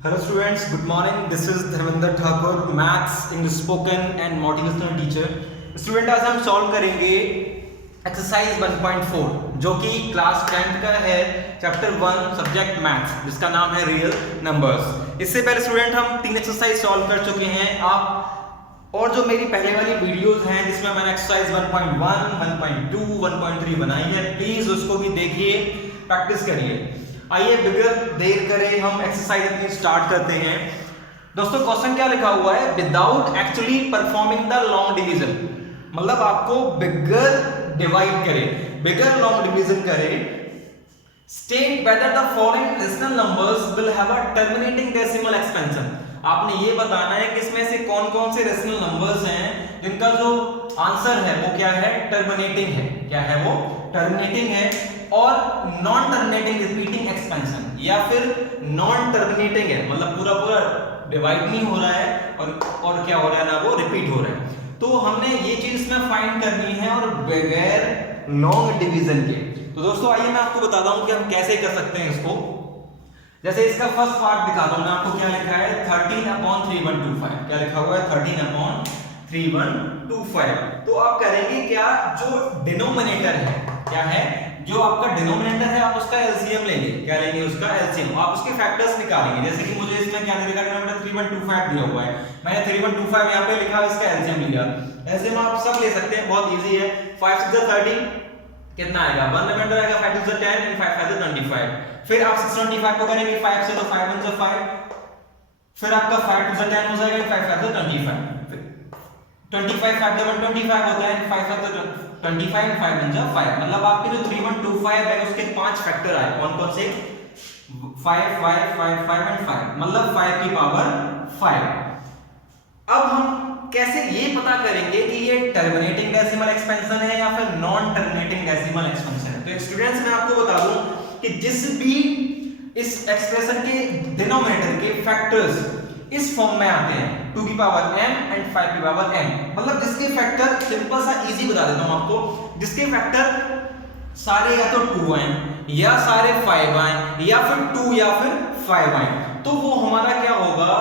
Hello students, good morning. This is Dharmender Thakur, Maths, English Spoken and Motivational Teacher. Student आज हम solve करेंगे exercise 1.4 जो कि class 10th का है, चैप्टर 1 सब्जेक्ट मैथ्स, जिसका नाम है रियल नंबर्स। इससे पहले स्टूडेंट हम 3 एक्सरसाइज सॉल्व कर चुके हैं। आप और जो मेरी पहले वाली वीडियोस हैं जिसमें मैंने एक्सरसाइज 1.1, 1.2, 1.3 बनाई है, प्लीज उसको भी देखिए, प्रैक्टिस करिए। आइए बिगर देर करें हम एक्सरसाइज अपनी स्टार्ट करते हैं। दोस्तों क्वेश्चन क्या लिखा हुआ है, without actually performing the long division, मतलब आपको बिगर डिवाइड करे, बिगर लॉन्ग डिवीजन करे। State whether the following rational numbers will have a terminating decimal expansion. आपने ये बताना है कि इसमें से कौन कौन से रेशनल नंबर्स हैं जिनका जो आंसर है वो क्या है, टर्मिनेटिंग है। क्या है वो, टर्मिनेटिंग है। और नॉन टर्मिनेटिंग रिपीटिंग एक्सपेंशन, या फिर नॉन टर्मिनेटिंग है, मतलब पूरा पूरा डिवाइड नहीं हो रहा है और क्या हो रहा है ना, वो रिपीट हो रहा है। तो हमने ये चीज इसमें फाइंड करनी है और बगैर लॉन्ग डिवीजन के। तो दोस्तों आइए मैं आपको बताता हूं कि हम कैसे कर सकते हैं इसको। जैसे इसका फर्स्ट पार्ट दिखाता हूं मैं आपको। क्या लिखा है, 13/3125। क्या लिखा हुआ है, 13/3125। तो आप करेंगे क्या, जो डिनोमिनेटर है, क्या है, जो आपका डिनोमिनेटर है, आप उसका एलसीएम लेंगे। क्या लेंगे, उसका एलसीएम। आप उसके फैक्टर्स निकालेंगे। जैसे कि मुझे इसमें क्या दिया, डिनोमिनेटर 3125 दिया हुआ है, मैंने 3125 यहां पे लिखा, इसका एलसीएम लिया। एलसीएम आप सब ले सकते हैं, बहुत इजी है। 5 6 13 कितना आएगा, 1 रिमाइंडर आएगा, 5 2 10 एंड 5 5 25। फिर आप 625 को करेंगे 5 से, तो 5 1 5, फिर आपका 5 2 10 हो जाएगा, 5 5 25, 25 5 25 होता है, 5 5 25 5 1 5। मतलब आपके जो 3125 है उसके 5 फैक्टर आए। कौन कौन से, 5 5 5 5 एंड 5, मतलब 5 की पावर 5। अब हम कैसे ये पता करेंगे कि ये टर्मिनेटिंग डेसिमल एक्सपेंशन है या फिर नॉन टर्मिनेटिंग डेसिमल एक्सपेंशन है। तो स्टूडेंट्स मैं आपको बता दूं कि जिस भी इस एक्सप्रेशन के डिनोमिनेटर के फैक्टर्स इस फॉर्म में आते हैं, 2 की पावर m एंड 5 की पावर m, मतलब जिसके फैक्टर, सिंपल सा इजी बता देता हूं आपको, जिसके फैक्टर सारे या तो 2 आए या सारे 5 आए या फिर 2 या फिर 5 आए, तो वो हमारा क्या होगा,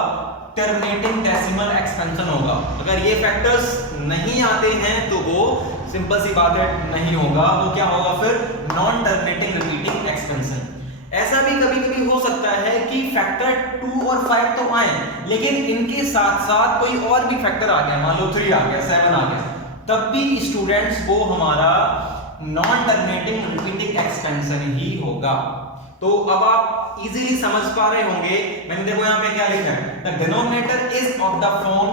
टर्मिनेटिंग डेसिमल एक्सपेंशन होगा। अगर ये फैक्टर्स नहीं आते हैं तो वो सिंपल सी बात है नहीं होगा, वो क्या होगा फिर, नॉन टर्मिनेटिंग रिपीटिंग एक्सपेंशन। ऐसा भी कभी कभी हो सकता है कि फैक्टर 2 और 5 तो आए, लेकिन इनके साथ साथ कोई और भी फैक्टर आ गया, मान लो 3 आ गया, 7 आ गया, तब भी स्टूडेंट्स वो हमारा नॉन टर्मिनेटिंग रिपीटिंग एक्सपेंशन ही होगा। तो अब आप इजीली समझ पा रहे होंगे। मैंने देखो यहाँ पे क्या लिखा है, the denominator is of the form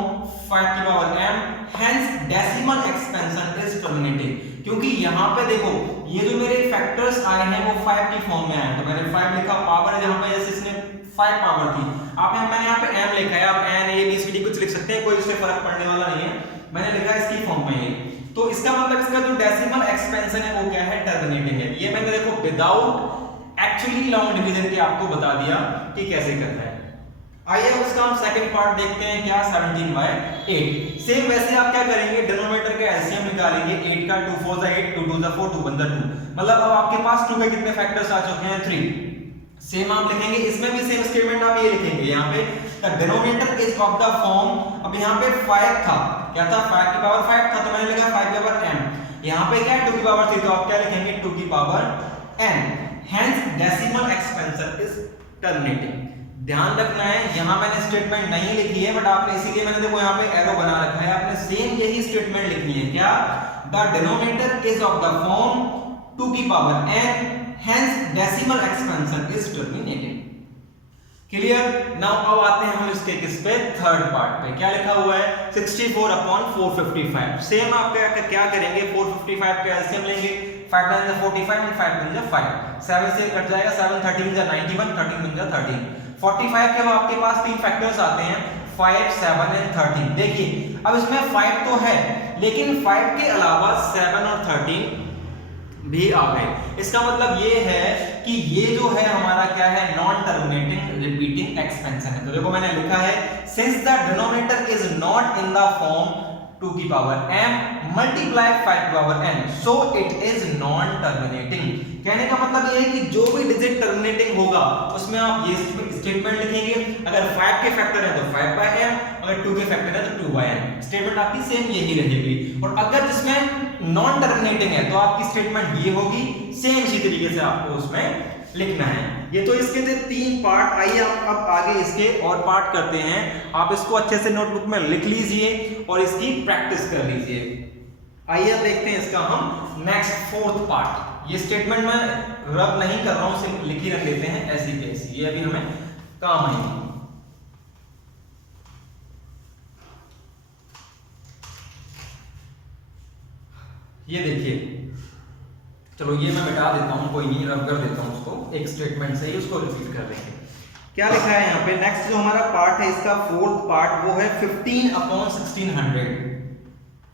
5 की power m, hence decimal expansion is terminating. क्योंकि यहाँ पे देखो ये जो मेरे फैक्टर्स आए हैं वो 5 की फॉर्म में आए, तो मैंने 5 लिखा, पावर है जहाँ पे, जैसे इसने 5 पावर थी, मैंने यहाँ पे m लिखा है। आप n a b c d कुछ लिख सकते हैं, कोई इससे फर्क पड़ने वाला नहीं है, मैंने लिखा इसकी फॉर्म में ही। तो इसका मतलब इसका जो डेसिमल एक्सपेंशन है वो क्या है, टर्मिनेटिंग है। ये मैंने देखो विदाउट एक्चुअली लॉन्ग डिवीजन के आपको बता दिया कि कैसे करना है। आइए उसका हम सेकंड पार्ट देखते हैं, क्या, 17/8। सेम वैसे आप क्या करेंगे, डिनोमिनेटर का एलसीएम निकालेंगे। 8 का 2 4 जा 8, 2 2 जा 4, 2 1 जा 2, मतलब अब आपके पास 2 के कितने फैक्टर्स आ चुके हैं, 3। सेम आप लिखेंगे, इसमें भी सेम स्टेटमेंट आप ये लिखेंगे यहाँ पे, the denominator is of the form. अब यहाँ पे 5 था, क्या था, 5 की पावर 5 था, तो मैंने लिखा 5 की पावर m। यहाँ पे क्या है, 2 की पावर 3, तो आप क्या लिखेंगे, 2 की power n, hence decimal expansion is terminating। ध्यान रखना है, यहां मैंने स्टेटमेंट नहीं लिखी है, बट आपने इसीलिए मैंने देखो यहां पे एरो बना रखा है, आपने सेम यही स्टेटमेंट लिखनी है। क्या, the denominator is of the form 2 की power n, hence decimal expansion is terminating। Clear. Now अब आते हैं हम इसके किस पे, थर्ड पार्ट पे। क्या लिखा हुआ है, 64/455। सेम आप क्या करेंगे, 455 का एलसीएम लेंगे, 5 9 जा 45 एंड 5 10 जा 5, 7 से कट जाएगा, 7 13 जा 91, 13 1 जा 13। 45 के अब आपके पास 3 फैक्टर्स आते हैं, 5 7 एंड 13। देखिए अब इसमें 5 तो है, लेकिन 5 के अलावा 7 और 13 भी आ गए। इसका मतलब ये है कि ये जो है हमारा क्या है, नॉन टर्मिनेटिंग रिपीटिंग एक्सपेंशन है। तो देखो मैंने लिखा है, since the denominator is not in the form 2 की पावर m मल्टीप्लाई 5 की power n, so it is non terminating. कहने का मतलब ये है कि जो भी डिजिट टर्मिनेटिंग होगा उसमें आप ये स्टेटमेंट लिखेंगे, अगर 5 के फैक्टर है तो 5/m, अगर 2 के फैक्टर है तो 2/n। स्टेटमेंट आपकी सेम यही रहेगी। और अगर जिसमें नॉन टर्मिनेटिंग है तो आपकी स्टेटमेंट ये होगी, सेम इसी तरीके से आपको उसमें लिखना है। ये तो इसके थे 3 पार्ट। आइए अब आगे इसके और पार्ट करते हैं। आप इसको अच्छे से नोटबुक में लिख लीजिए और इसकी प्रैक्टिस कर लीजिए। आइए अब देखते हैं इसका हम नेक्स्ट 4th पार्ट। ये स्टेटमेंट मैं रब नहीं कर रहा हूं, सिर्फ लिख ही रख लेते हैं ऐसी कैसी, ये अभी हमें काम आएगी। ये देखिए, चलो ये मैं मिटा देता हूं, कोई नहीं, रब कर देता हूं उसको, एक स्टेटमेंट से ही उसको रिपीट कर लेंगे। क्या लिखा है यहाँ पे? नेक्स्ट जो हमारा पार्ट है इसका 4th पार्ट, वो है 15/1600।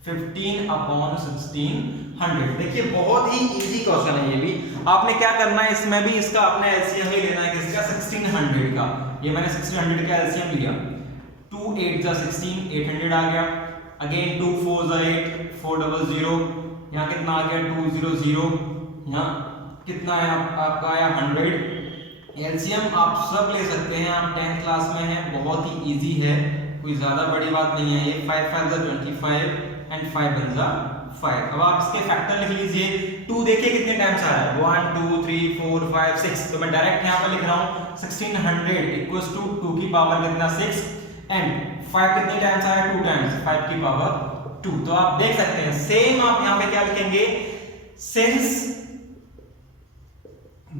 15/1600। देखिए बहुत ही इजी क्वेश्चन है ये भी। आपने क्या करना है, इसमें भी इसका अपने एलसीएम ही लेना है, किसका? 1600 का। ये मैंने 1600 का एलसीएम लिया, 2 8 जा 16, 800 आ गया। अगेन 2 4 जा 8, 400, यहाँ कितना आ गया? 200, यहाँ कितना है आपका आया? 100। एलसीएम आप सब ले सकते हैं, आप 10th क्लास में हैं, बहुत ही इजी है, कोई ज्यादा बड़ी बात नहीं है। ये 5 5 जा 25 एंड 5 1 जा 5। अब आप इसके फैक्टर लिख लीजिए। 2 देखिए कितने टाइम्स आया है, 1 2 3 4 5 6, तो मैं डायरेक्ट यहाँ पर लिख रहा हूँ 1600 इक्वल्स टू 2 की पावर कितना? 6, एंड 5 कितने टाइम्स आया? 2 टाइम्स, 5 की पावर 2। तो आप देख सकते हैं सेम आप यहां पे क्या लिखेंगे? Since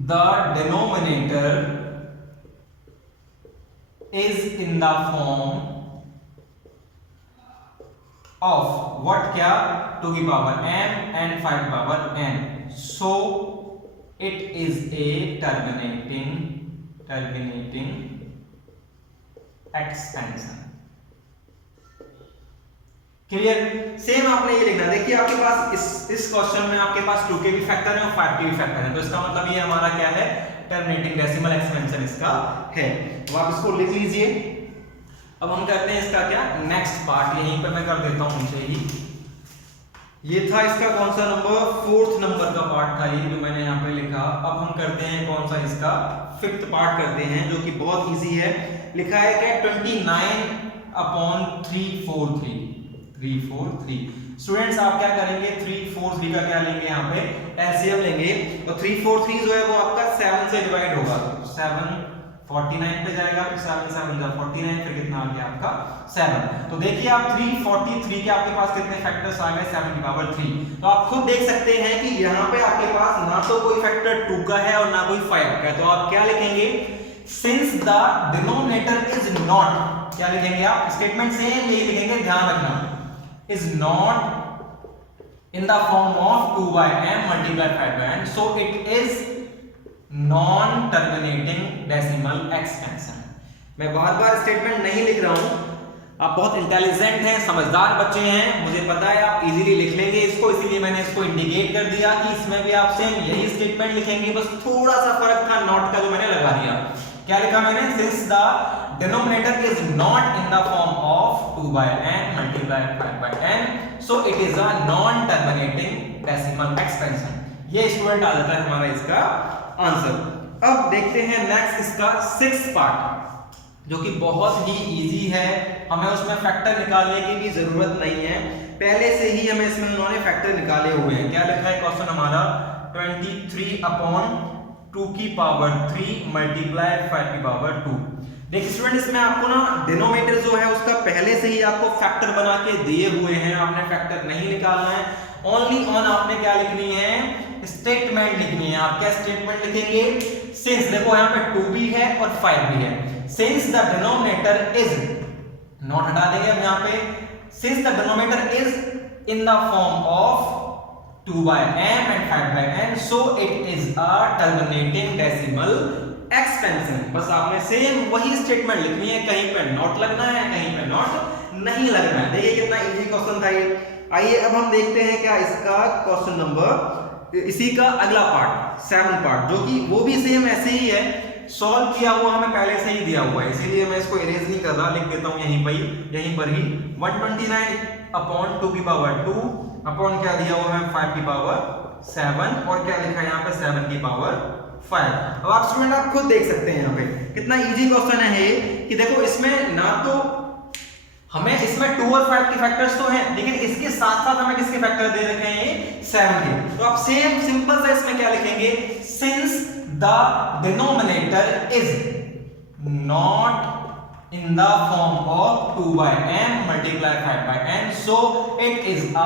the denominator is in the form of what? क्या? 2 की पावर m एंड 5 की power n, so it is a terminating expansion. Clear? Same आपने ये लिखना। देखिए आपके पास इस क्वेश्चन में आपके पास 2 के भी फैक्टर है और 5 के भी फैक्टर है, तो इसका मतलब ये हमारा क्या है? टर्मिनेटिंग डेसिमल एक्सपेंशन इसका है। तो आप इसको लिख लीजिए। अब हम करते हैं इसका क्या? Next part. यहीं पे मैं कर देता हूं नीचे ही। ये था इसका कौन सा नंबर? 4th नंबर का पार्ट था ये, जो मैंने यहाँ पे लिखा। अब हम करते हैं कौन सा? इसका 5th पार्ट करते हैं, जो कि बहुत इजी है। लिखा है क्या? 29/343। स्टूडेंट्स आप क्या करेंगे? 343 का क्या लेंगे? यहाँ पे एलसीएम लेंगे, और 343 जो है वो आपका 7 से डिवाइड होगा, 7 49 पे जाएगा, फिर 7 7 जा 49, फिर कितना आ गया आपका? 7। तो देखिए आप 343 के आपके पास कितने फैक्टर्स आ गए? 7 की पावर 3। तो आप खुद देख सकते हैं कि यहाँ पे आपके पास ना तो कोई फैक्टर 2 का है और ना कोई 5 का है। तो आप क्या लिखेंगे? Since the denominator is not, क्या लिखेंगे आप? स्टेटमेंट सेम यही लिखेंगे, ध्यान रखना, is not in the form of 2/m multiply 5/n, so it is non terminating decimal expansion. मैं बार-बार स्टेटमेंट नहीं लिख रहा हूं, आप बहुत इंटेलिजेंट हैं, समझदार बच्चे हैं, मुझे पता है आप इजीली लिख लेंगे इसको, इसीलिए मैंने इसको इंडिकेट कर दिया कि इसमें भी आप सेम यही स्टेटमेंट लिखेंगे, बस थोड़ा सा फर्क था नॉट का जो मैंने लगा दिया। क्या लिखा मैंने? Since the denominator is not in the form of 2/n multiply 5/n, so it is a non terminating decimal expansion. ये स्टूडेंट आ जाता है हमारा इसका आंसर। अब देखते हैं नेक्स्ट इसका 6th पार्ट, जो कि बहुत ही इजी है, हमें उसमें फैक्टर निकालने की भी जरूरत नहीं है, पहले से ही हमें इसमें उन्होंने फैक्टर निकाले हुए हैं। क्या लिखा है क्वेश्चन हमारा? 23/2 की पावर 3 मल्टीप्लाई 5 की पावर 2। देखिए स्टूडेंट, इसमें आपको ना डिनोमिनेटर जो है उसका पहले से ही आपको फैक्टर बना के दिए हुए हैं, आपने फैक्टर नहीं निकालना है, ओनली ऑन आपने क्या लिखनी है? स्टेटमेंट लिखनी है। आप क्या स्टेटमेंट लिखेंगे? सिंस, देखो यहाँ पे 2 भी है और 5 भी है, since the denominator is, not हटा देंगे अब यहाँ पे, since the denominator is in the form of 2/m and 5/n, so it is a terminating decimal expansion। बस आपने सेम वही स्टेटमेंट लिखनी है, कहीं पे नॉट लगना है, कहीं पे नॉट नहीं लगना है। देखिए कितना इजी क्वेश्चन था ये। आइए अब हम देखते हैं क्या इसका क्वेश्चन नंबर, इसी का अगला पार्ट 7 पार्ट, जो कि वो भी सेम ऐसे ही है, सॉल्व किया हुआ हमें पहले से ही दिया हुआ है, इसीलिए मैं इसको इरेज नहीं कर रहा, लिख देता हूं यहीं पर ही 129 अपॉन 2 की पावर 2 अपॉन क्या दिया हुआ है 5 की पावर 7 और क्या लिखा है यहाँ पे 7 की पावर 5। अब आप स्टूडेंट आप खुद देख सकते हैं यहाँ पे कितना इजी क्वेश्चन है ये कि देखो इसमें ना तो हमें इसमें 2 और 5 के फैक्टर्स तो हैं लेकिन इसके साथ साथ हमें किसके फैक्टर दे रखे हैं ये 7 के। तो आप सेम सिंपल सा इसमें क्या लिखेंगे since the denominator is not in the form of 2 by m multiply 5 by n so it is a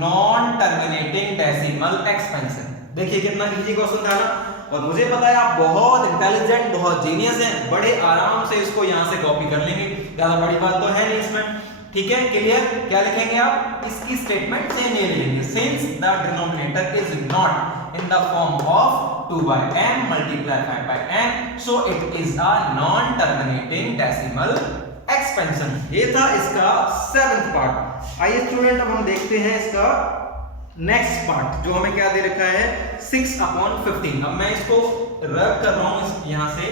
non terminating decimal expansion। देखिए कितना इजी क्वेश्चन था ना और मुझे पता है आप बहुत इंटेलिजेंट बहुत जीनियस हैं, बड़े आराम से इसको यहां से कॉपी कर लेंगे, ज्यादा बड़ी बात तो है नहीं इसमें। ठीक है क्लियर? क्या लिखेंगे आप इसकी स्टेटमेंट सेम ये लिखेंगे since the denominator is not in the form of 2 by m multiply 5 by n so it is a non terminating decimal expansion। ये था इसका 7th पार्ट। आइए स्टूडेंट अब हम देखते हैं इसका नेक्स्ट पार्ट जो हमें क्या दे रखा है 6/15। अब मैं इसको रब कर रहा हूं यहां से,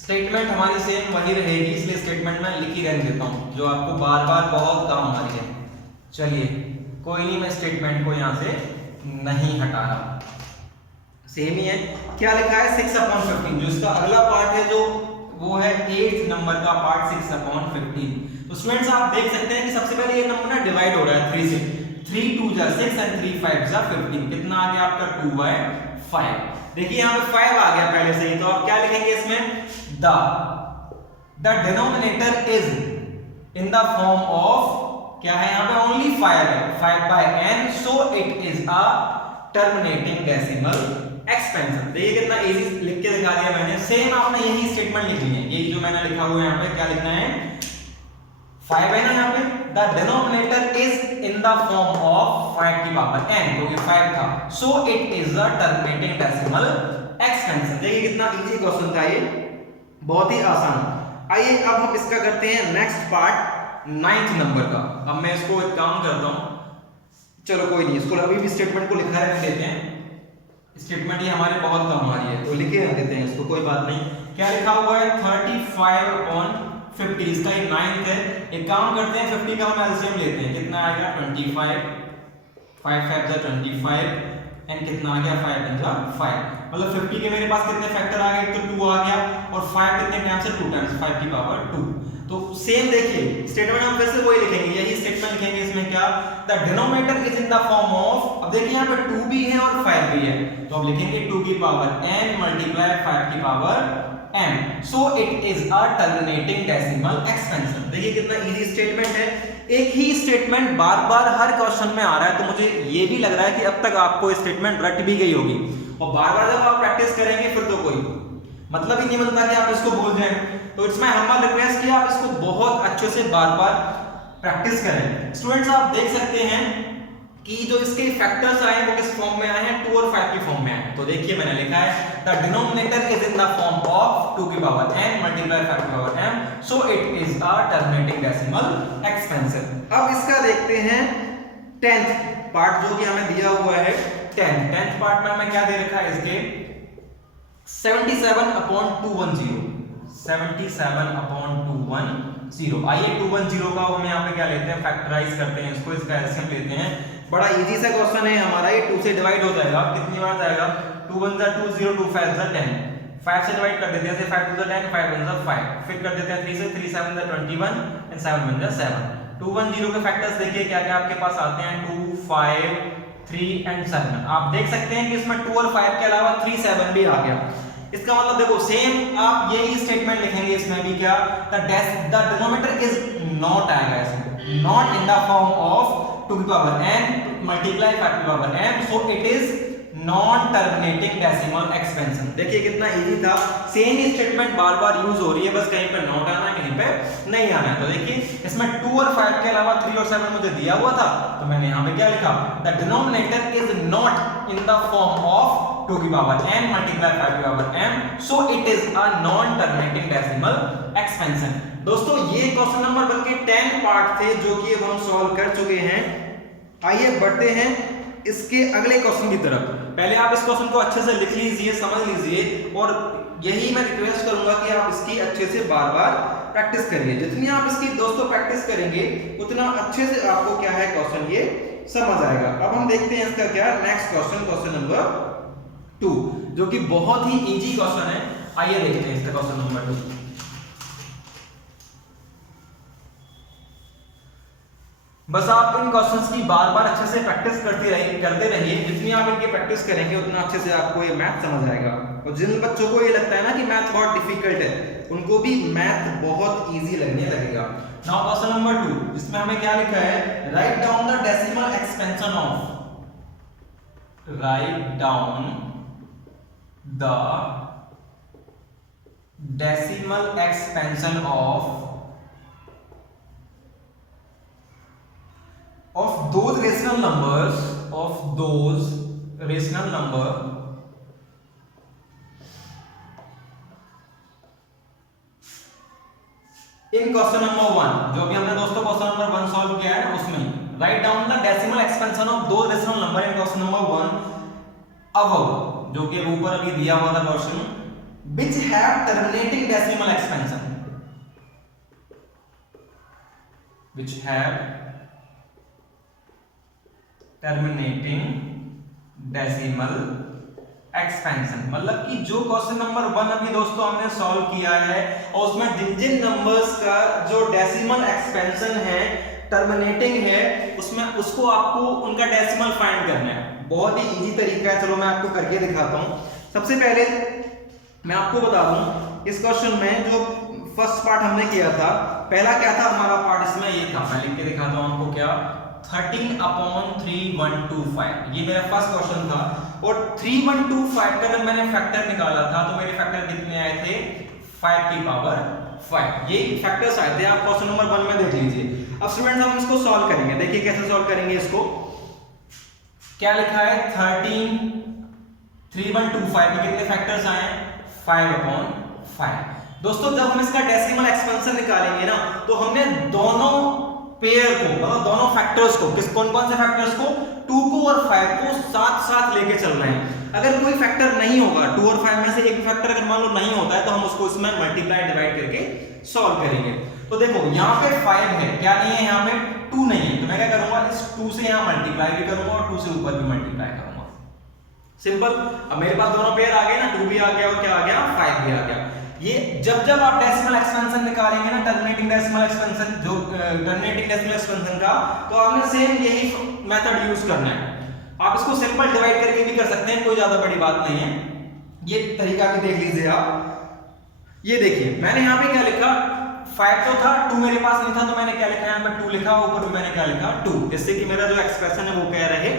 स्टेटमेंट हमारी सेम वही रहेगी इसलिए स्टेटमेंट में लिख ही रहने देता हूं जो आपको बार बार बहुत काम आ रही है। चलिए कोई नहीं, मैं स्टेटमेंट को यहां से नहीं हटा रहा, सेम ही है। क्या लिखा है 6/15 जो इसका अगला पार्ट है जो वो है 8 नंबर का पार्ट 6/15। तो स्टूडेंट्स आप देख सकते हैं कि सबसे पहले ये नंबर ना डिवाइड हो रहा है 3 से, 3 2 जा 6 एंड 3 5 जा 15। कितना आ गया आपका 2/5। देखिए यहाँ पे 5 आ गया पहले से ही, तो आप क्या लिखेंगे इसमें the denominator is in the form of क्या है यहाँ पे ओनली 5 है 5 by n so it is a terminating decimal expansion। देखिए कितना इजी लिख के दिखा दिया मैंने। सेम आपने यही स्टेटमेंट लिखनी है, यही जो मैंने लिखा हुआ है यहाँ पे क्या लिखना है 5 है ना यहाँ पे the denominator is in the form of 5 की पावर n तो ये 5 था so it is a terminating decimal expansion। देखिए कितना इजी क्वेश्चन था ये, बहुत ही आसान। आइए अब हम इसका करते हैं नेक्स्ट पार्ट 9th नंबर का। अब मैं इसको एक काम करता हूं, चलो कोई नहीं, इसको अभी भी स्टेटमेंट को लिखा रहने देते हैं, स्टेटमेंट ये हमारे बहुत काम आ रही है तो लिखे रहने देते हैं इसको, कोई बात नहीं। क्या लिखा हुआ है 35/50, इसका ये 9th है। एक काम करते हैं 50 का हम एलसीएम लेते हैं, कितना आएगा 25, 5 5 जा 25 एंड कितना आ गया 5 5 जा 5। मतलब 50 के मेरे पास कितने फैक्टर आ गए, तो 2 आ गया और 5 कितने टाइम्स है 2 टाइम्स 5 की पावर 2। तो सेम देखिए स्टेटमेंट हम फिर से वही लिखेंगे, यही स्टेटमेंट लिखेंगे इसमें क्या the denominator is in the form of, अब देखिए यहाँ पे 2 भी है और 5 भी है तो अब लिखेंगे 2 की पावर n मल्टीप्लाई 5 की power m so it is a terminating decimal expansion. देखिए कितना इजी स्टेटमेंट है, एक ही स्टेटमेंट बार बार हर क्वेश्चन में आ रहा है तो मुझे ये भी लग रहा है कि अब तक आपको स्टेटमेंट रट भी गई होगी और बार बार जब आप प्रैक्टिस करेंगे फिर तो कोई मतलब ही नहीं बनता कि आप इसको भूल जाएं। तो इट्स माय हम्बल रिक्वेस्ट कि आप इसको बहुत अच्छे से बार बार प्रैक्टिस करें। स्टूडेंट्स आप देख सकते हैं कि जो इसके फैक्टर्स आए हैं वो किस फॉर्म में आए हैं 2 और 5 की फॉर्म में आए हैं। तो देखिए मैंने लिखा है the denominator is in the form of 2 की पावर n मल्टीप्लाई 5 की power m so it is a terminating decimal expansion. अब इसका देखते हैं 10th पार्ट जो कि हमें दिया हुआ है 10th पार्ट में हमें क्या दे रखा है इसके 77/210 77/210। आइए 210 का हम यहाँ पे क्या लेते हैं फैक्टराइज करते हैं इसको, इसका एलसीएम लेते हैं। बड़ा इजी सा क्वेश्चन है हमारा, ये 2 से डिवाइड हो जाएगा, कितनी बार जाएगा 2 1 जा 2 0 2 5 जा 10, 5 से डिवाइड कर देते हैं, 5 2 जा 10 5 1 जा 5, फिर कर देते हैं 3 से 3 7 जा 21 एंड 7 1 जा 7। 210 के फैक्टर्स देखिए क्या क्या आपके पास आते हैं 2 5 3 एंड 7। आप देख सकते हैं कि इसमें 2 और 5 के अलावा 3 7 भी आ गया। इसका मतलब देखो सेम आप यही स्टेटमेंट लिखेंगे इसमें भी क्या द डिनोमिनेटर इज नॉट आएगा इसमें not in the form of 2 की पावर n मल्टीप्लाई 5 की power m so it is non terminating decimal expansion. देखिए कितना इजी था, सेम ही स्टेटमेंट बार बार यूज हो रही है, बस कहीं पे नॉट आना है कहीं पे नहीं आना है। तो देखिए इसमें 2 और 5 के अलावा 3 और 7 मुझे दिया हुआ था तो मैंने यहाँ पे क्या लिखा the denominator is not in the form of 2 की पावर n मल्टीप्लाई 5 की power m so it is a non terminating decimal expansion. दोस्तों ये क्वेश्चन नंबर बल्कि 10 पार्ट थे जो कि अब हम सॉल्व कर चुके हैं। आइए बढ़ते हैं इसके अगले क्वेश्चन की तरफ। पहले आप इस क्वेश्चन को अच्छे से लिख लीजिए, समझ लीजिए और यही मैं रिक्वेस्ट करूंगा कि आप इसकी अच्छे से बार बार प्रैक्टिस करिए। जितनी आप इसकी दोस्तों प्रैक्टिस करेंगे उतना अच्छे से आपको क्या है क्वेश्चन ये समझ आएगा। अब हम देखते हैं इसका क्या नेक्स्ट क्वेश्चन, क्वेश्चन नंबर 2, जो कि बहुत ही इजी क्वेश्चन है। आइए देखते हैं इसका क्वेश्चन नंबर 2। बस आप इन क्वेश्चंस की बार बार अच्छे से प्रैक्टिस करते रहिए। जितनी आप इनकी प्रैक्टिस करेंगे उतना अच्छे से आपको ये मैथ समझ आएगा। और जिन बच्चों को ये लगता है ना कि मैथ बहुत डिफिकल्ट है, उनको भी मैथ बहुत इजी लगने लगेगा। नाउ क्वेश्चन नंबर 2, जिसमें हमें क्या लिखा है, right down the decimal expansion of, right down the decimal expansion of those rational numbers, in question number 1, जो भी हमने दोस्तों क्वेश्चन नंबर 1 सॉल्व किया है ना, उसमें write down the decimal expansion of दो rational number in question number 1 अब जो कि ऊपर अभी दिया हुआ था question, which have terminating decimal expansion, which have terminating decimal expansion। मतलब कि जो क्वेश्चन नंबर 1 अभी दोस्तों हमने सॉल्व किया है और उसमें जिन जिन नंबर्स का जो डेसिमल एक्सपेंशन है, टर्मिनेटिंग है, उसमें उसको आपको उनका डेसिमल फाइंड करना है। बहुत ही इजी तरीका है, चलो मैं आपको करके दिखाता हूं। सबसे पहले मैं आपको बता दूं, इस क्वेश्चन में जो फर्स्ट पार्ट हमने किया था, पहला क्या था हमारा पार्ट, इसमें ये था, मैं लिख के दिखाता हूं आपको, क्या 13/3125, ये मेरा फर्स्ट क्वेश्चन था। और 3125 का जब मैंने फैक्टर निकाला था तो मेरे फैक्टर कितने आए थे, 5 की पावर 5, ये फैक्टर्स आए थे। आप क्वेश्चन नंबर 1 में देख लीजिए। अब स्टूडेंट्स हम इसको सॉल्व करेंगे, देखिए कैसे सॉल्व करेंगे इसको। क्या लिखा है, 3125 में कितने फैक्टर्स आए, 5/5। दोस्तों जब हम इसका डेसिमल एक्सपेंशन निकालेंगे ना, तो हमने दोनों पेयर को, मतलब दोनों फैक्टर्स को, कौन कौन से फैक्टर्स को, 2 को और 5 को साथ साथ लेके चलना है। अगर कोई फैक्टर नहीं होगा 2 और 5 में से एक भी फैक्टर अगर मान लो नहीं होता है, तो हम उसको इसमें मल्टीप्लाई डिवाइड करके सॉल्व करेंगे। तो देखो यहाँ पे 5 है, क्या नहीं है, यहाँ पे 2 नहीं है, तो मैं क्या करूंगा, इस 2 से यहाँ मल्टीप्लाई भी करूंगा और 2 से ऊपर भी मल्टीप्लाई करूंगा, सिंपल। अब मेरे पास दोनों पेयर आ गए ना, 2 भी आ गया और क्या आ गया, 5 भी आ गया। ये जब आप डेसिमल एक्सपेंशन निकालेंगे ना, टर्मिनेटिंग डेसिमल एक्सपेंशन, जो टर्मिनेटिंग डेसिमल एक्सपेंशन का, तो आपने सेम यही मेथड यूज करना है। आप इसको सिंपल डिवाइड करके भी कर सकते हैं, कोई ज्यादा बड़ी बात नहीं है। ये तरीका भी देख लीजिए आप। ये देखिए मैंने यहाँ पे क्या लिखा, 5 तो था, 2 मेरे पास नहीं था, तो मैंने क्या लिखा, यहाँ पे 2 लिखा, ऊपर भी मैंने क्या लिखा, 2, जिससे कि मेरा जो एक्सप्रेशन है वो क्या रहे,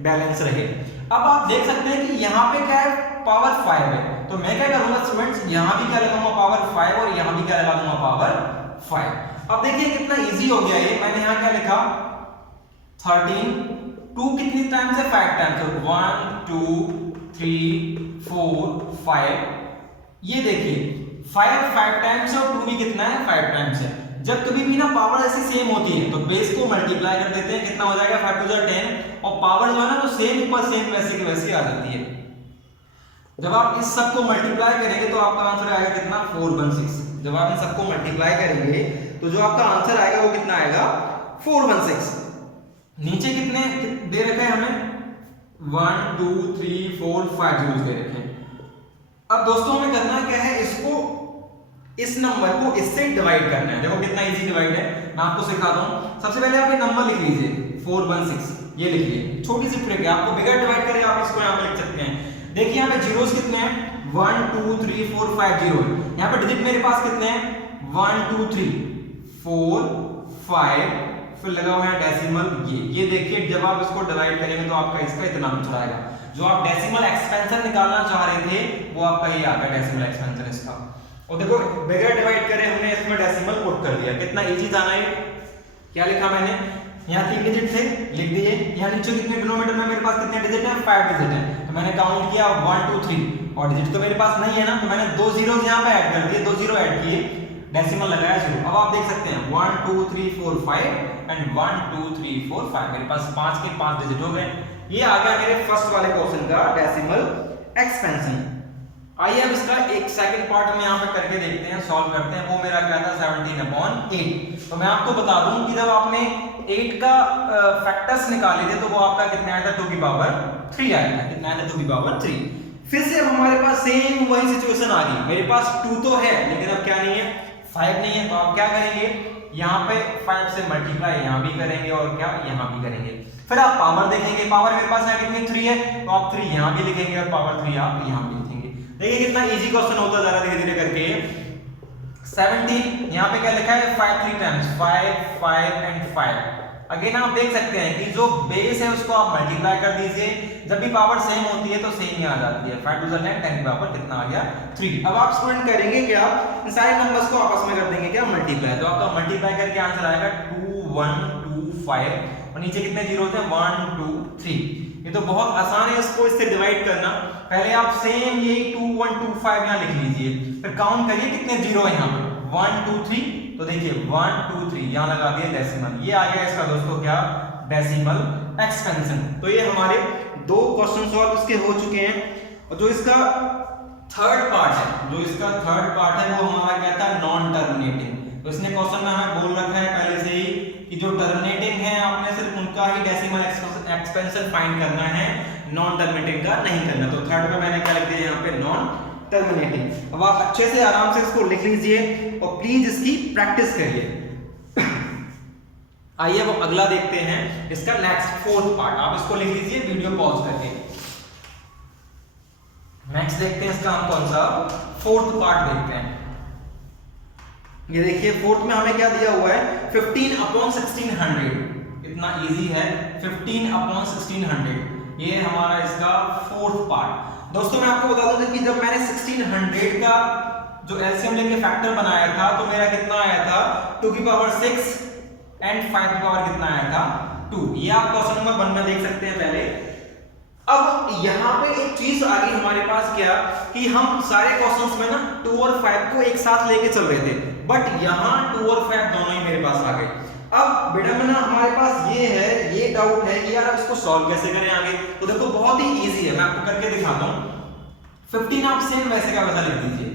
बैलेंस रहे। अब आप देख सकते हैं कि यहाँ पे क्या है, पावर 5 है, तो मैं क्या करूंगा स्टूडेंट्स, यहाँ भी क्या लगाऊंगा, पावर 5, और यहाँ भी क्या लगा दूंगा, पावर 5। अब देखिए कितना इजी हो गया ये। मैंने यहाँ क्या लिखा, 13, 2 कितनी टाइम्स है, 5 टाइम्स, 1 2 3 4 5। ये देखिए 5 टाइम्स है और 2 भी कितना है, 5 टाइम्स है। जब कभी भी ना पावर ऐसी सेम होती है तो बेस को मल्टीप्लाई कर देते हैं, कितना हो जाएगा, 5 2 10, और पावर जो है ना, तो सेम ऊपर सेम वैसे की वैसी आ जाती है। जब आप इस सब को मल्टीप्लाई करेंगे तो आपका आंसर आएगा कितना, 416। जब आप इन सबको मल्टीप्लाई करेंगे तो जो आपका आंसर आएगा वो कितना आएगा, 416। नीचे कितने दे रखे हैं हमें, 1 2 3 4 5 जीरो दे रखे हैं। अब दोस्तों हमें करना क्या है, इसको, इस नंबर को इससे डिवाइड करना है। देखो कितना इजी डिवाइड है, मैं आपको सिखाता हूं। सबसे पहले आप ये नंबर लिख लीजिए, 416, ये लिख लीजिए, छोटी सी ट्रिक है, आपको बिगर डिवाइड करें आप इसको यहाँ पे लिख सकते हैं। देखिए यहाँ पे जीरोस कितने हैं, 1 2 3 4 5 जीरो है। यहाँ पे डिजिट मेरे पास कितने हैं, 1 2 3 4 5, फिर लगा हुआ है डेसिमल। ये देखिए जब आप इसको डिवाइड करेंगे तो आपका इसका इतना आंसर आएगा। जो आप डेसिमल एक्सपेंशन निकालना चाह रहे थे वो आपका ये आ गया, डेसिमल एक्सपेंशन इसका। और देखो बगैर डिवाइड करे हमने इसमें डेसिमल पुट कर दिया, कितना इजी था ना ये। क्या लिखा मैंने, यहाँ 3 डिजिट थे, लिख दिए। यहाँ नीचे कितने डिनोमिनेटर में मेरे पास कितने डिजिट हैं, 5 डिजिट हैं, तो मैंने काउंट किया 1 2 3, और डिजिट तो मेरे पास नहीं है ना, तो मैंने 2 जीरोस यहाँ पे ऐड कर दिए, 2 जीरो ऐड किए, डेसिमल लगाया 0। अब आप देख सकते हैं 1 2 3 4 5 एंड 1 2 3 4 5, मेरे पास 5 के 5 डिजिट हो गए। ये आ गया मेरे फर्स्ट वाले क्वेश्चन का डेसिमल एक्सपेंशन। आइए अब इसका एक सेकंड पार्ट में यहाँ पे करके देखते हैं, सॉल्व करते हैं। वो मेरा क्या था 17/8। तो मैं आपको बता दूं कि जब आपने 8 का फैक्टर्स निकाले थे तो वो आपका कितना आया था 2 की पावर 3 आया था। कितना आया था 2 की पावर 3। फिर से अब हमारे पास सेम वही सिचुएशन आ गई। मेरे पास 2 तो है लेकिन अब क्या नहीं है, 5 नहीं है। तो आप क्या करेंगे, यहाँ पे 5 से मल्टीप्लाई यहाँ भी करेंगे और क्या यहाँ भी करेंगे। फिर आप पावर देखेंगे, पावर मेरे पास है कितनी 3 है, तो आप 3 यहाँ भी लिखेंगे और पावर 3 आप यहाँ भी लिखेंगे। देखिए कितना इजी क्वेश्चन होता जा रहा है धीरे धीरे करके। 17 यहाँ पे क्या लिखा है 5 3 टाइम्स 5 5 एंड 5। अगेन आप देख सकते हैं कि जो बेस है उसको आप मल्टीप्लाई कर दीजिए, जब भी पावर सेम होती है तो सेम ही आ जाती है। 5 2 10 10 की पावर कितना आ गया 3। अब आप स्टूडेंट करेंगे क्या, इन सारे नंबर्स को आपस में कर देंगे क्या मल्टीप्लाई। तो आपका मल्टीप्लाई करके आंसर आएगा 2 1 2 5 और नीचे कितने जीरो होते हैं 1 2 3। ये तो बहुत आसान है इसको इससे डिवाइड करना। पहले आप सेम यही 2 1 2 5 यहाँ लिख लीजिए, फिर काउंट करिए कितने जीरो है यहाँ पे 1 2 3। तो देखिए 1 2 3 यहाँ लगा दिए डेसिमल, ये आ गया इसका दोस्तों क्या डेसिमल एक्सपेंशन। तो ये हमारे 2 क्वेश्चन सॉल्व इसके हो चुके हैं। और जो इसका थर्ड पार्ट है वो हमारा क्या था नॉन टर्मिनेटिंग। तो इसने क्वेश्चन में हमें बोल रखा है पहले से ही कि जो टर्मिनेटिंग है आपने सिर्फ उनका ही डेसिमल एक्सपेंशन फाइंड करना है, नॉन टर्मिनेटिंग का नहीं करना। तो थर्ड में मैंने क्या लिख दिया यहाँ पे नॉन टर्मिनेटिंग। अब आप अच्छे से आराम से इसको लिख लीजिए और प्लीज इसकी प्रैक्टिस करिए। आइए अब अगला देखते हैं, इसका नेक्स्ट फोर्थ पार्ट। आप इसको लिख लीजिए वीडियो पॉज करके। नेक्स्ट देखते हैं इसका हम कौन सा फोर्थ पार्ट देखते हैं। ये देखिए फोर्थ में हमें क्या दिया हुआ है 15/1600। इतना इजी है 15/1600। ये हमारा इसका फोर्थ पार्ट। दोस्तों मैं आपको बता दूं कि जब मैंने 1600 का जो एलसीएम लेके फैक्टर बनाया था तो मेरा कितना आया था 2 की पावर 6 एंड 5 की पावर कितना आया था 2। ये आप क्वेश्चन नंबर 1 में देख सकते हैं पहले। अब यहाँ पे एक चीज आ गई हमारे पास क्या कि हम सारे क्वेश्चंस में ना 2 और 5 को एक साथ लेके चल रहे थे, बट यहाँ 2 और 5 दोनों ही मेरे पास आ गए। अब बेटा में ना हमारे पास ये डाउट है कि यार इसको सॉल्व कैसे करें आगे। तो देखो बहुत ही इजी है, मैं आपको करके दिखाता हूँ। 15 आप सेम वैसे का वैसा लिख दीजिए।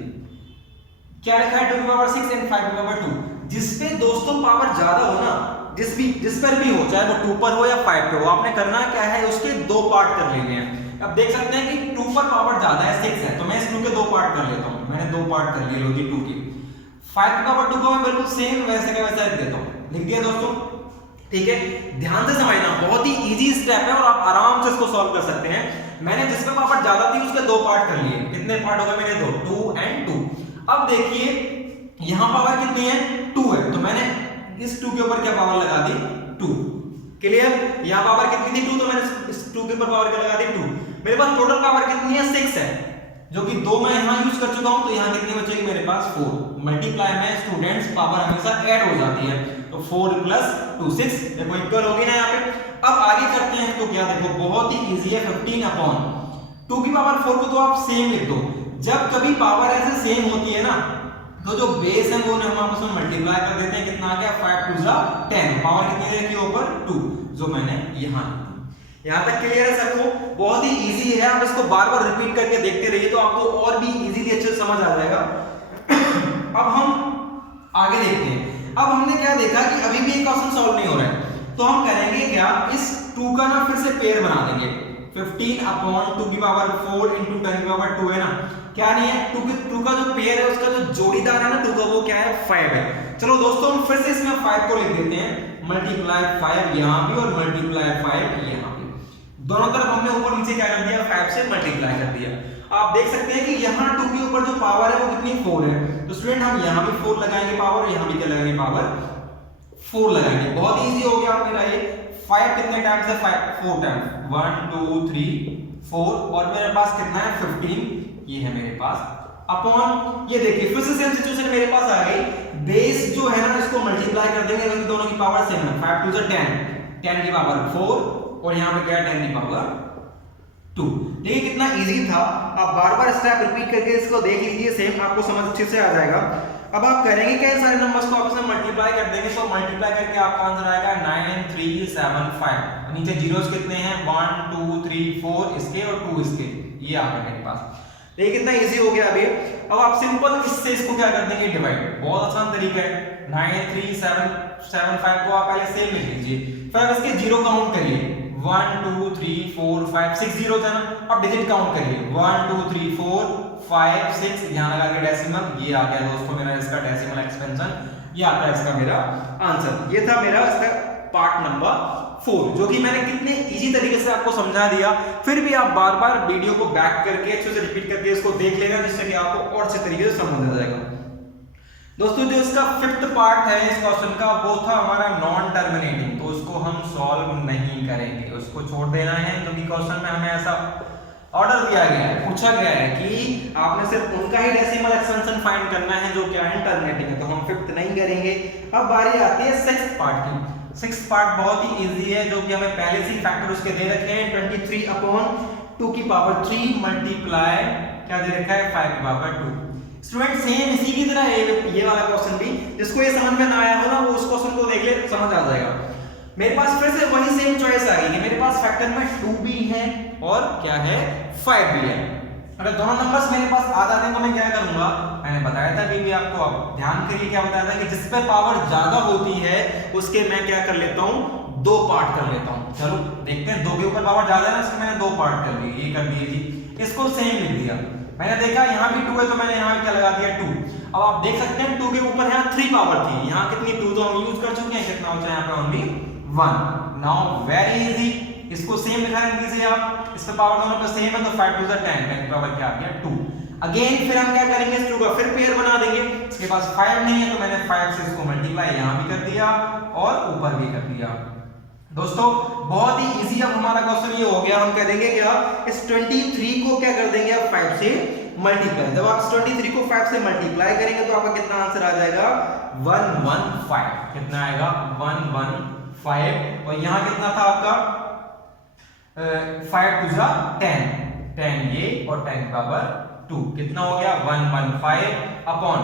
क्या लिखा है 2 की पावर 6 एंड 5 की पावर 2। जिसपे दोस्तों पावर ज्यादा हो ना, जिस पर भी हो, चाहे वो 2 पर हो या 5 पे हो, आपने करना क्या है उसके 2 पार्ट कर लेने हैं। अब देख सकते हैं कि 2 पर पावर ज्यादा है 6 है, तो मैं इस 2 के 2 पार्ट कर लेता हूँ। मैंने 2 पार्ट कर लिए लो जी 2 की। 5 की पावर 2 को मैं बिल्कुल सेम वैसे का वैसा लिख देता हूँ। लिख दिया दोस्तों, ठीक है। ध्यान से समझना, बहुत ही इजी स्टेप है और आप आराम से इसको सॉल्व कर सकते हैं। मैंने जिस पे पावर ज्यादा थी उसके 2 पार्ट कर लिए। कितने पार्ट हो गए मेरे 2 एंड 2। अब देखिए यहां पावर कितनी है 2 है, तो मैंने इस 2 के ऊपर क्या पावर लगा दी 2। क्लियर। यहां पावर कितनी थी 2, तो मैंने इस 2 के ऊपर पावर क्या लगा दी 2। मेरे पास टोटल पावर कितनी है 6 है, जो कि 2 मैं यहां यूज कर चुका हूं, तो यहां कितनी बचेगी मेरे पास 4। मल्टीप्लाई में स्टूडेंट्स पावर हमेशा ऐड हो जाती है, तो 4 + 2 6 देखो इक्वल होगी ना यहाँ पे। अब आगे करते हैं तो क्या देखो बहुत ही इजी है। 15/2 की पावर 4 को तो आप सेम लिख दो। जब कभी पावर ऐसे सेम होती है ना तो जो बेस है वो हम आपस में मल्टीप्लाई कर देते हैं। कितना आ गया 5 2 10। पावर कितनी रखी ऊपर 2, जो मैंने यहाँ तक क्लियर है सबको। बहुत ही इजी है, आप इसको बार बार रिपीट करके देखते रहिए तो आपको और भी इजीली अच्छे से समझ आ जाएगा। अब हम आगे देखते हैं। अब हमने क्या देखा कि अभी भी एक क्वेश्चन सॉल्व नहीं हो रहा है, तो हम करेंगे क्या इस 2 का ना फिर से पेयर बना देंगे। 15/2 की पावर 4 × 10 की पावर 2 है ना, क्या नहीं है 2 का जो पेयर है उसका जो जोड़ीदार है ना 2 का वो क्या है 5 है। चलो दोस्तों हम फिर से इसमें 5 को लिख देते हैं। मल्टीप्लाई 5 यहाँ भी और मल्टीप्लाई 5 यहाँ भी, दोनों तरफ हमने ऊपर नीचे क्या कर दिया 5 से मल्टीप्लाई कर दिया। आप देख सकते हैं कि यहाँ 2 के ऊपर जो पावर है वो कितनी 4 है, तो स्टूडेंट हम यहाँ भी 4 लगाएंगे पावर, यहाँ भी क्या लगाएंगे पावर 4 लगाएंगे। बहुत इजी हो गया मेरा ये। 5 कितने टाइम्स है 4 टाइम्स, 1 2 3 4 और मेरे पास कितना है 15, ये है मेरे पास अपॉन। ये देखिए फिर से सेम सिचुएशन मेरे पास आ गई। बेस जो है ना इसको मल्टीप्लाई कर देंगे क्योंकि दोनों की पावर सेम है। 5 2 10, 10 की पावर 4 और यहाँ पे क्या है 10 की पावर 2। देखिए कितना इजी था। आप बार बार स्टेप रिपीट करके इसको देख लीजिए, सेम आपको समझ अच्छे से आ जाएगा। अब आप करेंगे क्या सारे नंबर्स को आपस में मल्टीप्लाई कर देंगे, तो मल्टीप्लाई करके आपका आंसर आएगा 9375। नीचे जीरोस कितने हैं 1 2 3 4 इसके और 2 इसके, ये आ गए मेरे पास। देखिए कितना इजी हो गया अभी। अब आप सिंपल इससे इसको क्या कर देंगे, डिवाइड। बहुत आसान तरीका है। 9 3 7 7 5 को आप पहले सेम लिख लीजिए, फिर इसके जीरो काउंट करिए। 1 2 3 4 5 6 जीरो था ना, अब डिजिट काउंट करिए। 1 2 3 4 5 6, यहां लगा के डेसिमल, ये आ गया दोस्तों मेरा इसका डेसिमल एक्सपेंशन, ये आता है इसका मेरा आंसर। ये था मेरा इसका पार्ट नंबर 4, जो कि मैंने कितने इजी तरीके से आपको समझा दिया। फिर भी आप बार बार वीडियो को बैक करके अच्छे से रिपीट करके इसको देख लेना, जिससे कि आपको और अच्छे तरीके से समझ आ जाएगा। दोस्तों जो इसका 5th पार्ट है इस क्वेश्चन का, वो था हमारा नॉन टर्मिनेटिंग, तो उसको हम सॉल्व नहीं करेंगे, उसको छोड़ देना है, क्योंकि क्वेश्चन में हमें ऐसा ऑर्डर दिया गया है, पूछा गया है कि आपने सिर्फ उनका ही डेसिमल एक्सपेंशन फाइंड करना है जो क्या है टर्मिनेटिंग है, तो हम 5th नहीं करेंगे। अब बारी आती है 6th पार्ट की। 6th पार्ट बहुत ही इजी है, जो कि हमें पहले से ही फैक्टर उसके दे रखे हैं। 23/2 की पावर 3 मल्टीप्लाई क्या दे रखा है 5 की पावर 2। स्टूडेंट सेम इसी की तरह ये वाला क्वेश्चन भी, जिसको ये समझ में ना आया हो ना, वो उस क्वेश्चन को देख ले, समझ आ जाएगा। मेरे पास फिर से वही सेम चॉइस आ गई कि मेरे पास फैक्टर में 2 भी है और क्या है 5 भी है। अगर दोनों नंबर्स मेरे पास आ जाते हैं तो मैं क्या करूंगा, मैंने बताया था अभी भी आपको, अब ध्यान करिए क्या बताया था कि जिस पे पावर ज्यादा होती है उसके मैं क्या कर लेता हूं, 2 पार्ट कर लेता हूं। चलो देखते हैं, 2 के ऊपर पावर ज्यादा है ना, इसको मैंने 2 पार्ट कर दिए, ये कर दिए जी, इसको सेम लिख दिया। मैंने देखा यहाँ भी 2 है तो मैंने यहाँ क्या लगा दिया 2। अब आप देख सकते हैं 2 के ऊपर यहाँ 3 पावर थी, यहाँ कितनी 2 तो हम यूज कर चुके हैं, कितना होता है यहाँ पे ओनली 1। नाउ वेरी इजी, इसको सेम लिखा दीजिए आप, इस पे पावर दोनों पे सेम है तो 5 2 10, 10 की पावर क्या आ गया 2। अगेन फिर हम क्या करेंगे, इस 2 का फिर पेयर बना देंगे। इसके पास 5 नहीं है तो मैंने 5 से इसको मल्टीप्लाई यहाँ भी कर दिया और ऊपर भी कर दिया। दोस्तों बहुत ही इजी अब हमारा क्वेश्चन ये हो गया, हम कह देंगे क्या, इस 23 को क्या कर देंगे अब 5 से मल्टीप्लाई। जब आप इस 23 को 5 से मल्टीप्लाई करेंगे तो आपका कितना आंसर आ जाएगा 115। कितना आएगा 115। और यहाँ कितना था आपका 5 2 जा 10, 10 ये और 10 पावर 2, कितना हो गया 115 अपॉन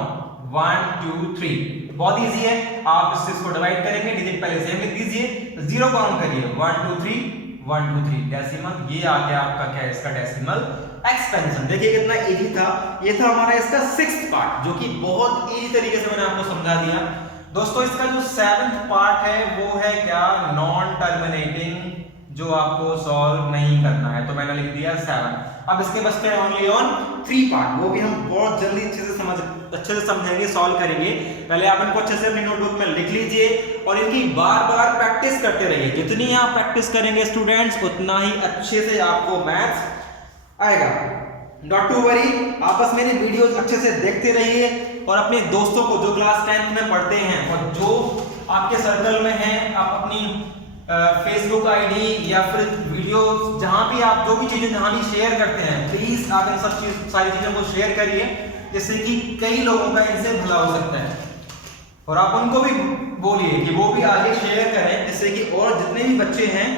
1 2 3। बहुत इजी है, आप इसको डिवाइड करेंगे, डिजिट पहले सेम लिख दीजिए, जीरो काउंट करिए 1 2 3 1 2 3 डेसिमल, ये आ गया आपका क्या है इसका डेसिमल एक्सपेंशन। देखिए कितना इजी था। ये था हमारा इसका 6th पार्ट, जो कि बहुत इजी तरीके से मैंने आपको समझा दिया। दोस्तों इसका जो 7th पार्ट है वो है क्या, नॉन टर्मिनेटिंग, जो आपको सॉल्व नहीं करना है, तो मैंने लिख दिया 7। अब इसके बचते हैं ओनली ऑन 3 पार्ट, वो भी हम बहुत जल्दी अच्छे से समझेंगे, सॉल्व करेंगे। पहले आप इनको अच्छे से अपनी नोटबुक में लिख लीजिए और इनकी बार-बार प्रैक्टिस करते रहिए। जितनी आप प्रैक्टिस करेंगे स्टूडेंट्स, उतना ही अच्छे से आपको मैथ्स आएगा। नॉट टू वरी, आप बस मेरी वीडियोस अच्छे से देखते रहिए और अपने दोस्तों को जो क्लास 10th में पढ़ते हैं और जो आपके सर्कल में हैं, आप अपनी फेसबुक आईडी या फिर वीडियो जहां भी आप जो भी चीजें जहां भी शेयर करते हैं, प्लीज आप इन सब सारी चीजों को शेयर करिए, जिससे कि कई लोगों का इनसे भला हो सकता है। और आप उनको भी बोलिए कि वो भी आगे शेयर करें, जिससे कि और जितने भी बच्चे हैं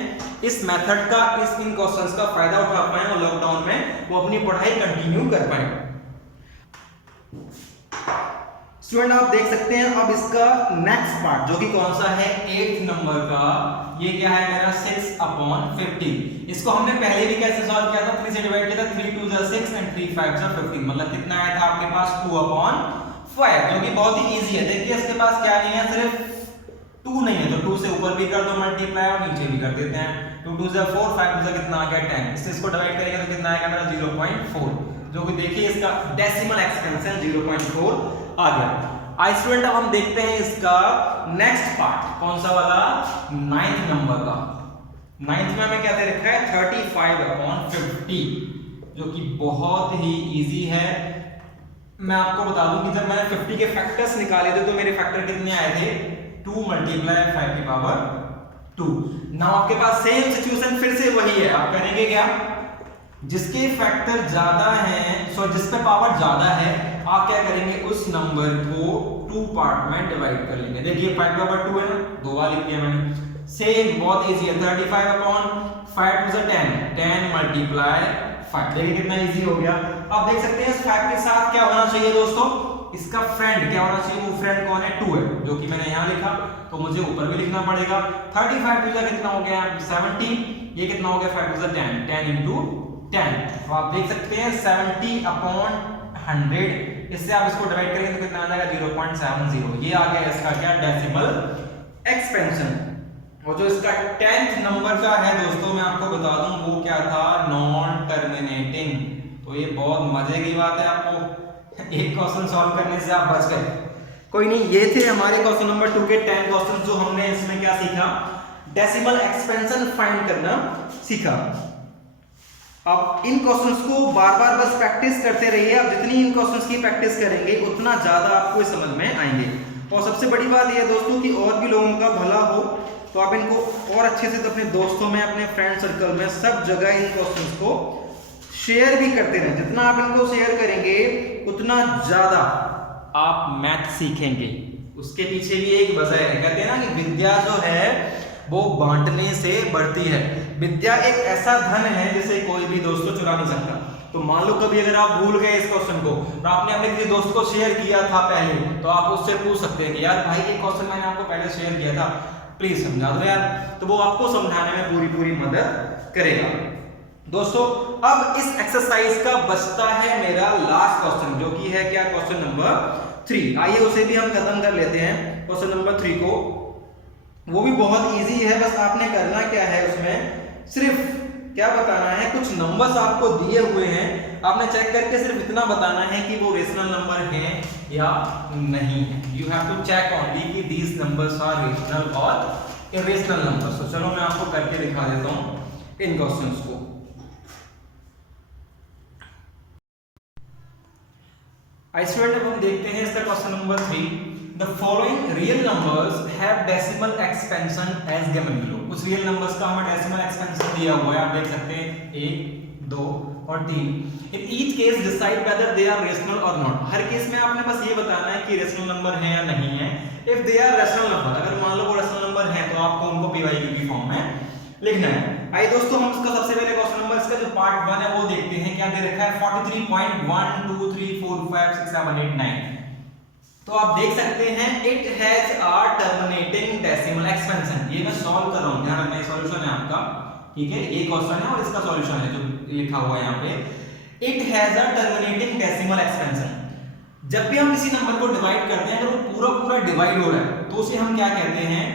इस मेथड का, इन क्वेश्चंस का फायदा उठा पाए और लॉकडाउन में वो अपनी पढ़ाई कंटिन्यू कर पाए। स्टूडेंट आप देख सकते हैं अब इसका नेक्स्ट पार्ट, जो कि कौन सा है 8th नंबर का, ये क्या है मेरा 6/50। इसको हमने पहले भी कैसे सॉल्व किया था, 3 से डिवाइड किया था, 3 2 जा 6 एंड 3 5 जा 15, मतलब कितना आया था आपके पास 2/5, जो कि बहुत ही इजी है। देखिए इसके पास क्या नहीं है, सिर्फ 2 नहीं है तो 2 से ऊपर भी कर दो मल्टीप्लाई और नीचे भी कर देते हैं। 2 2 जा 4, 5 2 जा कितना आ गया 10, इसको डिवाइड करेंगे तो कितना आएगा मेरा 0.4, जो कि देखिए इसका डेसिमल एक्सपेंशन 0.4 आ गया। आई स्टूडेंट अब हम देखते हैं इसका नेक्स्ट पार्ट, कौन सा वाला 9th नंबर का। 9th में हमें क्या दे रखा है 35/50, जो कि बहुत ही इजी है। मैं आपको बता दूं कि जब मैंने 50 के फैक्टर्स निकाले थे तो मेरे फैक्टर कितने आए थे 2 × 5 की पावर 2। नाउ आपके पास सेम सिचुएशन फिर से वही है, आप करेंगे क्या, जिसके फैक्टर ज्यादा हैं, सो जिस पे पावर ज्यादा है, आप क्या करेंगे उस नंबर को 2 पार्ट में डिवाइड कर लेंगे। देखिए 5/2 है ना, 2 बार लिख दिया मैंने। सेम बहुत इजी है, 35/5 2 जा 10, 10 × 5, देखिए कितना इजी हो गया। आप देख सकते हैं इस फैक्ट के साथ क्या होना चाहिए दोस्तों, इसका फ्रेंड क्या होना चाहिए, वो फ्रेंड कौन है 2 है, जो कि मैंने यहाँ लिखा, तो मुझे ऊपर भी लिखना पड़ेगा। 35 2 जा कितना हो गया 70, ये कितना हो गया 5 2 जा 10, 10 × 10। तो आप देख सकते हैं 70/100, इससे आप इसको डिवाइड करेंगे तो कितना आ जाएगा 0.70। ये आ गया इसका क्या डेसिमल एक्सपेंशन। और जो इसका 10th नंबर का है दोस्तों मैं आपको बता दूं वो क्या था, नॉन टर्मिनेटिंग। तो ये बहुत मजे की बात है, आपको एक क्वेश्चन सॉल्व करने से आप बच गए। कोई नहीं, ये थे हमारे क्वेश्चन नंबर 2 के 10 क्वेश्चन जो हमने इसमें क्या सीखा, डेसिमल एक्सपेंशन फाइंड करना सीखा। अब इन क्वेश्चंस को बार बार बस प्रैक्टिस करते रहिए। आप जितनी इन क्वेश्चंस की प्रैक्टिस करेंगे उतना ज्यादा आपको समझ में आएंगे। और सबसे बड़ी बात यह है दोस्तों कि और भी लोगों का भला हो तो आप इनको और अच्छे से तो अपने दोस्तों में, अपने फ्रेंड सर्कल में, सब जगह इन क्वेश्चंस को शेयर भी करते रहें। जितना आप इनको शेयर करेंगे उतना ज्यादा आप मैथ सीखेंगे। उसके पीछे भी एक वजह है, कहते हैं ना कि विद्या जो है वो बांटने से बढ़ती है। विद्या एक ऐसा धन है जिसे कोई भी दोस्तों चुरा नहीं सकता। तो मान लो कभी अगर आप भूल गए इस क्वेश्चन को और आपने अपने किसी दोस्त को शेयर किया था पहले, तो आप उससे पूछ सकते हैं कि यार भाई ये क्वेश्चन मैंने आपको पहले शेयर किया था, प्लीज समझा दो यार। तो वो आपको समझाने में पूरी मदद करेगा। दोस्तों अब इस एक्सरसाइज का बचता है मेरा लास्ट क्वेश्चन, जो कि है क्या, क्वेश्चन नंबर 3। आइए उसे भी हम खत्म कर लेते हैं, क्वेश्चन नंबर 3 को। वो भी बहुत इजी है, बस आपने करना क्या है, उसमें सिर्फ क्या बताना है, कुछ नंबर्स आपको दिए हुए हैं, आपने चेक करके सिर्फ इतना बताना है कि वो रेशनल नंबर हैं या नहीं है। You have to check only कि दीज नंबर्स आर रेशनल और इरेशनल नंबर्स। तो चलो मैं आपको करके दिखा देता हूं इन क्वेश्चंस को। आई स्टूडेंट अब हम देखते हैं इसका question number 3। The following real numbers have decimal expansion as given below। कुछ रियल नंबर्स का हमें डेसिमल एक्सपेंशन दिया हुआ है, आप देख सकते हैं 1, 2 और 3। In each case decide whether they are rational or not। Her case में आपने बस ये बताना है कि रेशनल नंबर है या नहीं है। If they are rational number, अगर मान लो वो रेशनल नंबर है तो आपको उनको PYQ की फॉर्म में लिखना है। आइए दोस्तों हम इसका सबसे पहले क्वेश्चन नंबर इसका जो पार्ट 1 है वो देखते हैं। क्या दे रखा है, 43.1 2 3 4 5 6 7 8 9। तो आप देख सकते हैं it has a terminating decimal expansion. ये मैं सॉल्व कर रहा हूं, ध्यान रखना, ये सॉल्यूशन है आपका, ठीक है, ये क्वेश्चन है और इसका सॉल्यूशन है जो लिखा हुआ है यहाँ पे। It has a terminating decimal expansion. जब भी हम किसी नंबर को डिवाइड करते हैं, अगर वो पूरा डिवाइड हो रहा है तो उसे हम क्या कहते हैं,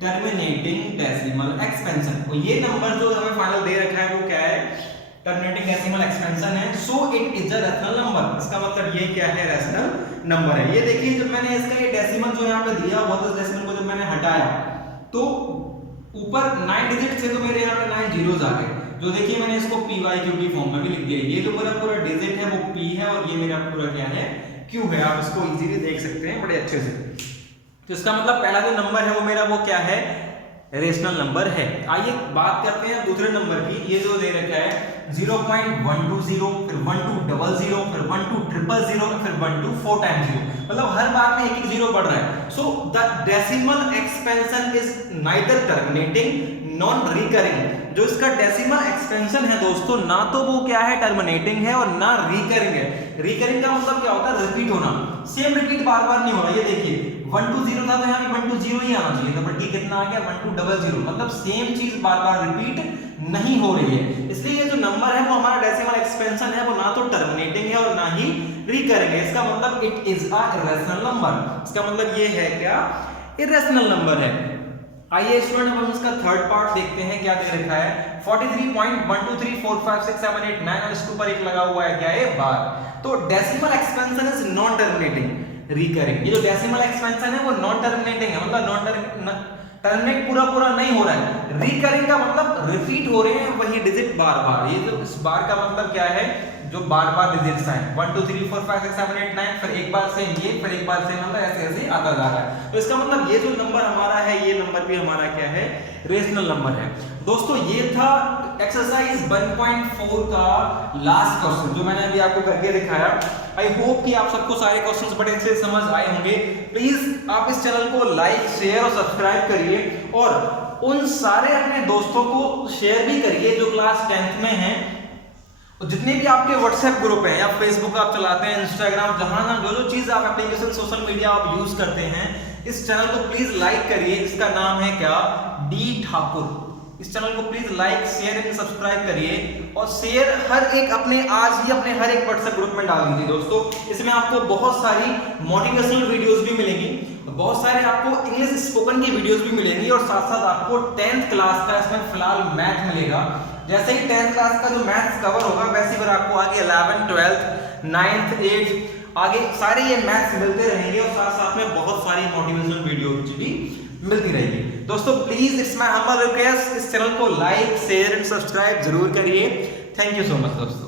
टर्मिनेटिंग डेसिमल एक्सपेंशन। और ये नंबर जो हमें फाइनल दे रखा है वो क्या है, टर्मिनेटिंग डेसिमल एक्सपेंशन है। So it is a rational number. इसका मतलब ये क्या है, रेशनल नंबर है। ये देखिए जब मैंने इसका ये डेसिमल जो यहाँ पे दिया हुआ था, डेसिमल को जब मैंने हटाया तो ऊपर 9 डिजिट से तो मेरे यहाँ पे 9 जीरोस आ गए। जो देखिए मैंने इसको PYQ की फॉर्म में भी लिख दिया। ये जो मेरा पूरा डिजिट है वो P है और ये मेरा पूरा क्या है, Q है। आप इसको इजीली देख सकते हैं बड़े अच्छे से। तो इसका मतलब पहला जो नंबर है वो मेरा वो क्या है, रेशनल नंबर है। आइए बात करते हैं दूसरे नंबर की। ये जो दे रखा है 0.120, फिर 1200, फिर 1200, फिर 12 टाइम्स 0, मतलब हर बार में एक जीरो बढ़ रहा है। So the decimal expansion is neither terminating non recurring. जो इसका डेसिमल एक्सपेंशन है दोस्तों, ना तो वो क्या है, टर्मिनेटिंग है और ना रिकरिंग है। रिकरिंग का मतलब क्या होता है, रिपीट होना, सेम रिपीट बार बार नहीं हो रहा। ये देखिए 120 था तो यहाँ भी 120 ही आना चाहिए था, बट ये कितना आ गया 1200, मतलब सेम चीज बार बार रिपीट नहीं हो रही है। इसलिए ये जो नंबर है वो हमारा डेसिमल एक्सपेंशन है, वो ना तो टर्मिनेटिंग है और ना ही रिकरिंग है। इसका मतलब it is a irrational number. इसका मतलब ये है क्या, इरेशनल नंबर है। आइए स्टूडेंट हम इसका थर्ड पार्ट देखते हैं। क्या दे रखा है, 43.123456789 और इसके ऊपर एक लगा हुआ है क्या है, बार। तो decimal expansion is non terminating recurring. ये जो डेसिमल एक्सपेंशन है वो नॉन टर्मिनेटिंग है, मतलब टर्मिनेट पूरा नहीं हो रहा है। रिकरिंग का मतलब रिपीट हो रहे हैं वही डिजिट बार बार। ये जो इस बार का मतलब क्या है, जो बार बार डिजिट्स हैं 1 2 3 4 5 6 7 8 9, फिर एक बार से ये, फिर एक बार से, मतलब ऐसे आता जा रहा है। तो इसका मतलब ये जो नंबर हमारा है, ये नंबर भी हमारा क्या है, रेशनल नंबर है। दोस्तों ये था एक्सरसाइज 1.4 का लास्ट क्वेश्चन जो मैंने अभी आपको करके दिखाया। आई होप कि आप सबको सारे क्वेश्चंस बड़े अच्छे से समझ आए होंगे। प्लीज आप इस चैनल को लाइक, शेयर और सब्सक्राइब करिए और उन सारे अपने दोस्तों को शेयर भी करिए जो क्लास 10th में हैं। और जितने भी आपके व्हाट्सएप ग्रुप हैं या फेसबुक आप चलाते हैं, इंस्टाग्राम, जहां जो चीज आप एप्लीकेशन सोशल मीडिया आप यूज करते हैं, इस चैनल को प्लीज लाइक करिए। इसका नाम है क्या, डी ठाकुर। इस चैनल को please like share and subscribe करिए और शेयर हर एक अपने हर एक व्हाट्सएप ग्रुप में डाल दीजिए दोस्तों। इसमें आपको बहुत सारी मोटिवेशनल वीडियोस भी मिलेंगी, बहुत सारे आपको इंग्लिश स्पोकन की वीडियोस भी मिलेंगी और साथ साथ आपको 10th क्लास का इसमें फिलहाल मैथ मिलेगा। जैसे ही 10th क्लास का जो मैथ्स कवर होगा वैसे ही फिर आपको आगे 11th 12th 9th 8th आगे सारे ये मैथ्स मिलते रहेंगे और साथ साथ में बहुत सारी मोटिवेशनल वीडियोस भी मिलती रहेगी। दोस्तों please it's my humble request, इस चैनल को लाइक शेयर एंड सब्सक्राइब जरूर करिए। थैंक यू सो मच दोस्तों।